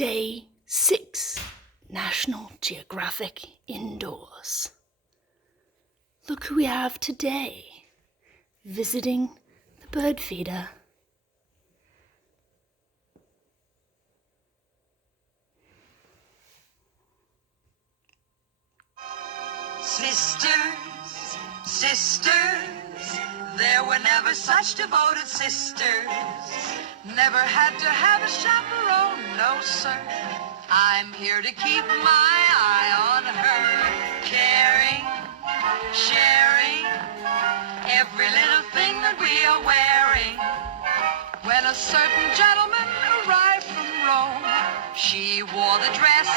Day 6, National Geographic Indoors. Look who we have today, visiting the bird feeder. Sisters, sisters, there were never such devoted sisters. Never had to have a chaperone, no sir. I'm here to keep my eye on her. Caring, sharing, every little thing that we are wearing. When a certain gentleman arrived from Rome, she wore the dress